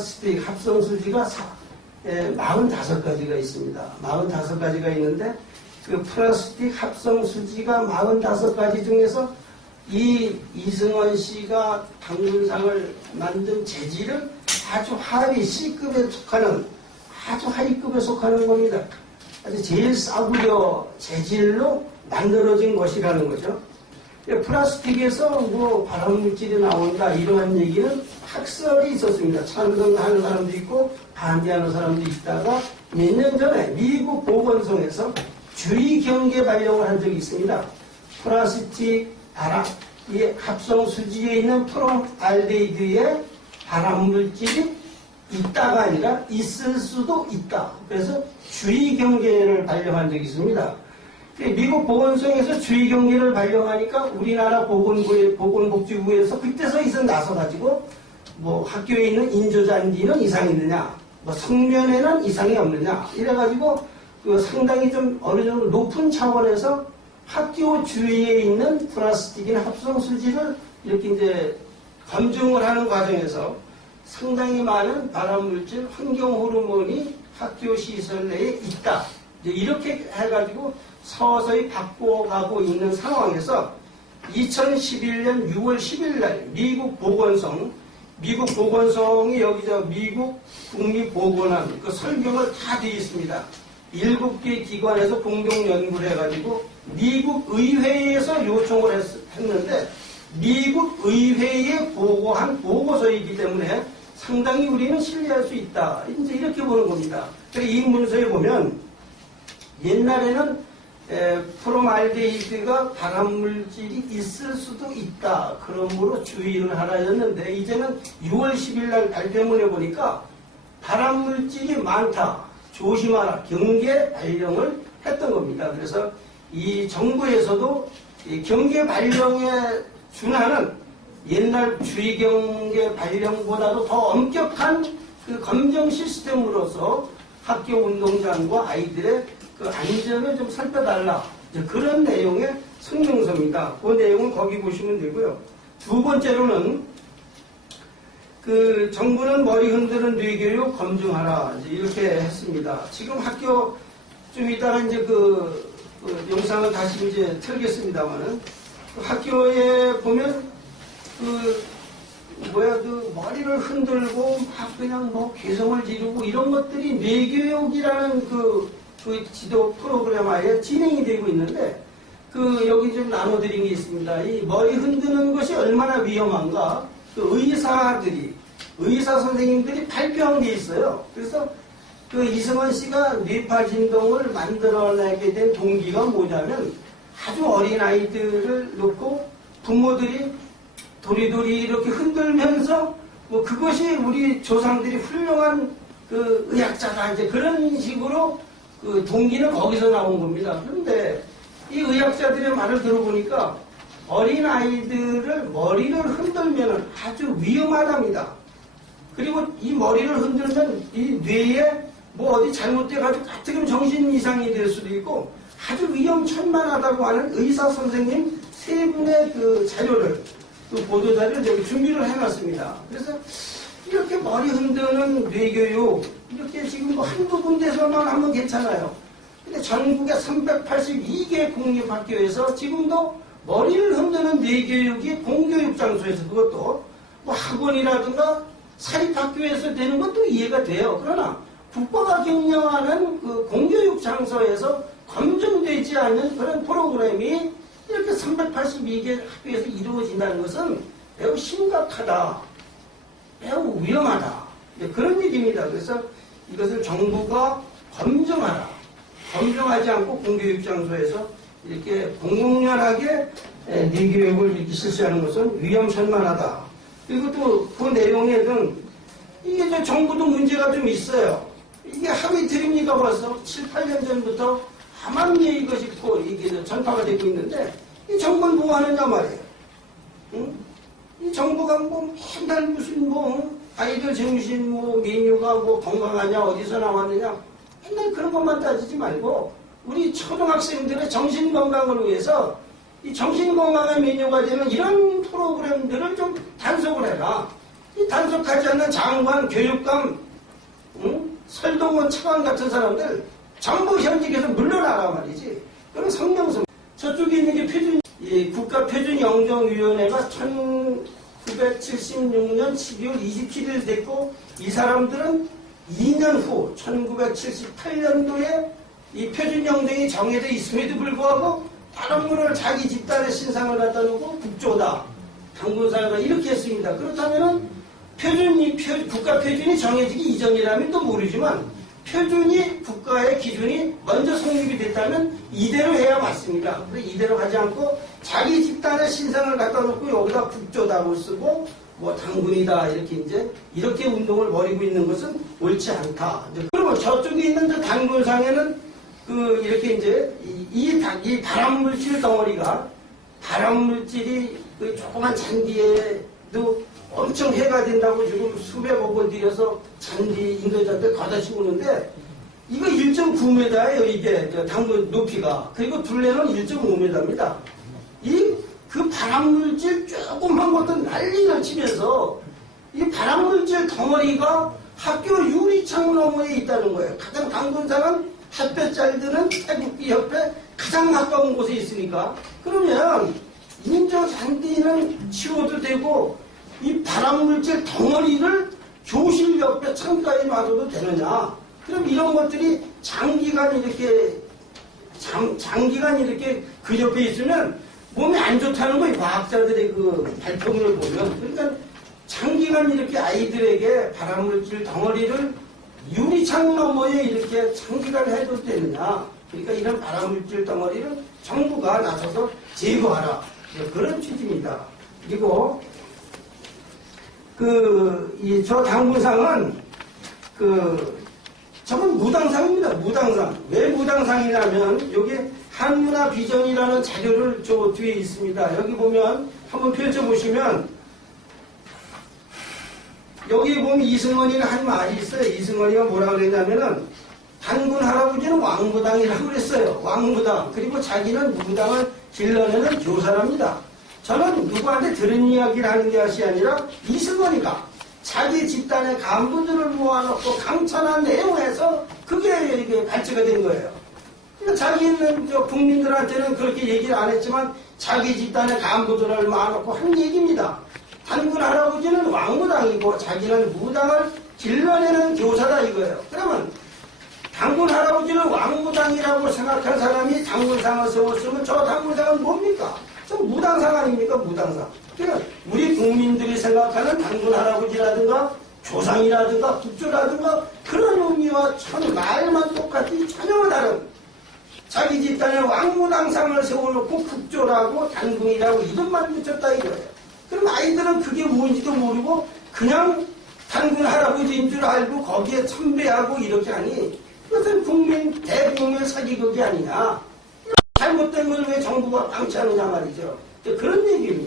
플라스틱 합성수지가 45가지가 있습니다. 45가지가 있는데 그 플라스틱 합성수지가 45가지 중에서 이 이승원 씨가 당군상을 만든 재질은 아주 하위 C급에 속하는 아주 하위급에 속하는 겁니다. 아주 제일 싸구려 재질로 만들어진 것이라는 거죠. 플라스틱에서 뭐 발암물질이 나온다 이러한 얘기는 학설이 있었습니다. 찬성하는 사람도 있고 반대하는 사람도 있다가 몇 년 전에 미국 보건성에서 주의 경계 발령을 한 적이 있습니다. 플라스틱 발암, 이 합성수지에 있는 프롬알데히드에 발암물질이 있다가 아니라 있을 수도 있다. 그래서 주의 경계를 발령한 적이 있습니다. 미국 보건성에서 주의 경계를 발령하니까 우리나라 보건복지부에서 그때서 이제 나서가지고 뭐 학교에 있는 인조잔디는 이상이 있느냐, 뭐 성면에는 이상이 없느냐 이래가지고 그 상당히 좀 어느 정도 높은 차원에서 학교 주위에 있는 플라스틱이나 합성수지를 이렇게 이제 검증을 하는 과정에서 상당히 많은 발암물질, 환경호르몬이 학교 시설 내에 있다. 이제 이렇게 해가지고 서서히 바꿔가고 있는 상황에서 2011년 6월 10일 날 미국 보건성이 여기 미국 국립보건원 그 설명을 다 되어 있습니다. 7개 기관에서 공동 연구를 해가지고 미국 의회에서 요청을 했는데 미국 의회에 보고한 보고서이기 때문에 상당히 우리는 신뢰할 수 있다. 이제 이렇게 보는 겁니다. 그래서 이 문서에 보면 옛날에는 프롬알데히드가 발암물질이 있을 수도 있다. 그러므로 주의를 하라였는데 이제는 6월 10일 날 발표문에 보니까 발암물질이 많다. 조심하라. 경계 발령을 했던 겁니다. 그래서 이 정부에서도 이 경계 발령에 준하는 옛날 주의 경계 발령보다도 더 엄격한 그 검정 시스템으로서 학교 운동장과 아이들의 그 안전을 좀 살펴달라. 그런 내용의 성명서입니다. 그 내용은 거기 보시면 되고요. 두 번째로는 그 정부는 머리 흔드는 뇌교육 검증하라. 이렇게 했습니다. 지금 학교 좀 이따가 이제 그 영상을 다시 이제 틀겠습니다만은 그 학교에 보면 그 머리를 흔들고 막 그냥 뭐 개성을 지르고 이런 것들이 뇌교육이라는 그 지도 프로그램 아예 진행이 되고 있는데 그 여기 좀 나눠드린 게 있습니다. 이 머리 흔드는 것이 얼마나 위험한가 그 의사 선생님들이 발표한 게 있어요. 그래서 그 이승원 씨가 뇌파 진동을 만들어내게 된 동기가 뭐냐면 아주 어린 아이들을 놓고 부모들이 도리도리 이렇게 흔들면서 뭐 그것이 우리 조상들이 훌륭한 그 의학자다 이제 그런 식으로 그 동기는 거기서 나온 겁니다. 그런데 이 의학자들의 말을 들어보니까 어린 아이들을 머리를 흔들면 아주 위험하답니다. 그리고 이 머리를 흔들면 이 뇌에 뭐 어디 잘못돼가지고 가뜩은 정신 이상이 될 수도 있고 아주 위험천만하다고 하는 의사 선생님 세 분의 그 자료를 그 보도자료를 여기 준비를 해놨습니다. 그래서 이렇게 머리 흔드는 뇌교육 이렇게 지금 뭐 한두 군데서만 하면 괜찮아요. 근데 전국의 382개 공립학교에서 지금도 머리를 흔드는 뇌교육이 공교육 장소에서 그것도 뭐 학원이라든가 사립학교에서 되는 것도 이해가 돼요. 그러나 국가가 경영하는 그 공교육 장소에서 검증되지 않는 그런 프로그램이 이렇게 382개 학교에서 이루어진다는 것은 매우 심각하다. 매우 위험하다. 그런 얘기입니다. 그래서 이것을 정부가 검증하라. 검증하지 않고 공교육 장소에서 이렇게 공공연하게 뇌교육을 이렇게 실시하는 것은 위험천만하다. 그리고 또 그 내용에는 이게 정부도 문제가 좀 있어요. 이게 하루 이틀입니까 벌써 7, 8년 전부터 암암리에 이것이 이게 전파가 되고 있는데 이 정부는 뭐 하느냐 말이에요. 응? 이 정부가 뭐 맨날 무슨 뭐 아이들 정신 뭐 메뉴가 뭐 건강하냐 어디서 나왔느냐 맨날 그런 것만 따지지 말고 우리 초등학생들의 정신 건강을 위해서 이 정신 건강의 메뉴가 되는 이런 프로그램들을 좀 단속을 해라. 이 단속하지 않는 장관, 교육감, 설동원, 차관 같은 사람들 전부 현직에서 물러나라 말이지. 그럼 성명서. 저쪽에 있는 게 국가표준영정위원회가 1976년 12월 27일 됐고, 이 사람들은 2년 후 1978년도에 이 표준영정이 정해져 있음에도 불구하고 다른 분을 자기 집단의 신상을 갖다 놓고 국조다, 당군사가 이렇게 했습니다. 그렇다면은 국가 표준이 정해지기 이전이라면 또 모르지만 표준이 국가의 기준이 먼저 성립이 됐다면 이대로 해야 맞습니다. 그런데 이대로 하지 않고 자기 집단의 신상을 갖다 놓고 여기다 국조다고 쓰고 뭐 당군이다 이렇게 운동을 벌이고 있는 것은 옳지 않다. 그러면 저쪽에 있는 저 당군상에는 이렇게 이 발암물질 덩어리가 발암물질이 그 조그만 잔디에도 엄청 해가 된다고 지금 수백억 원 들여서 잔디 인도자한테 걷어 심우는데 이거 1.9m예요. 이게 당분 높이가. 그리고 둘레는 1.5m입니다. 그 발암물질 조그만 것도 난리를 치면서 이 발암물질 덩어리가 학교 유리창 너머에 있다는 거예요. 가장 당분상은 햇볕 잘 드는 태극기 옆에 가장 가까운 곳에 있으니까. 그러면 인조 잔디는 치워도 되고 이 발암물질 덩어리를 교실 옆에 창가에 놔둬도 되느냐. 그럼 이런 것들이 장기간 이렇게 그 옆에 있으면 몸에 안 좋다는 거예요. 과학자들의 그 발표문을 보면. 그러니까 장기간 이렇게 아이들에게 발암물질 덩어리를 유리창 너머에 이렇게 장기간 해도 되느냐. 그러니까 이런 발암물질 덩어리를 정부가 나서서 제거하라. 그런 취지입니다. 그리고 저 당분상은 저건 무당상입니다. 무당상. 왜 무당상이냐면 여기 한문화 비전이라는 자료를 저 뒤에 있습니다. 여기 보면 한번 펼쳐보시면 여기 보면 이승원이가 한 말이 있어요. 이승원이가 뭐라고 그랬냐면은 단군 할아버지는 왕무당이라고 그랬어요. 왕무당. 그리고 자기는 무당을 길러내는 교사랍니다. 저는 누구한테 들은 이야기를 하는 것이 아니라 이승원이가 자기 집단의 간부들을 모아놓고 강찬한 내용에서 그게 이게 발제가 된 거예요. 그러니까 자기는 국민들한테는 그렇게 얘기를 안 했지만 자기 집단의 간부들을 모아놓고 한 얘기입니다. 단군 할아버지는 왕무당이고 자기는 무당을 길러내는 교사다 이거예요. 그러면 단군 할아버지는 왕무당이라고 생각한 사람이 당군상을 세웠으면 저 당군상은 뭡니까? 저 무당상 아닙니까? 무당상. 그러니까 우리 국민들이 생각하는 단군 할아버지라든가 조상이라든가 국조라든가 그런 의미와 참 말만 똑같이 전혀 다른 자기 집단의 왕무당상을 세워놓고 국조라고 단군이라고 이름만 붙였다 이거예요. 그럼 아이들은 그게 뭔지도 모르고 그냥 단군 할아버지인 줄 알고 거기에 참배하고 이렇게 하니 그것은 대국민 사기극이 아니냐. 잘못된 걸 왜 정부가 방치하느냐 말이죠. 그런 얘기입니다.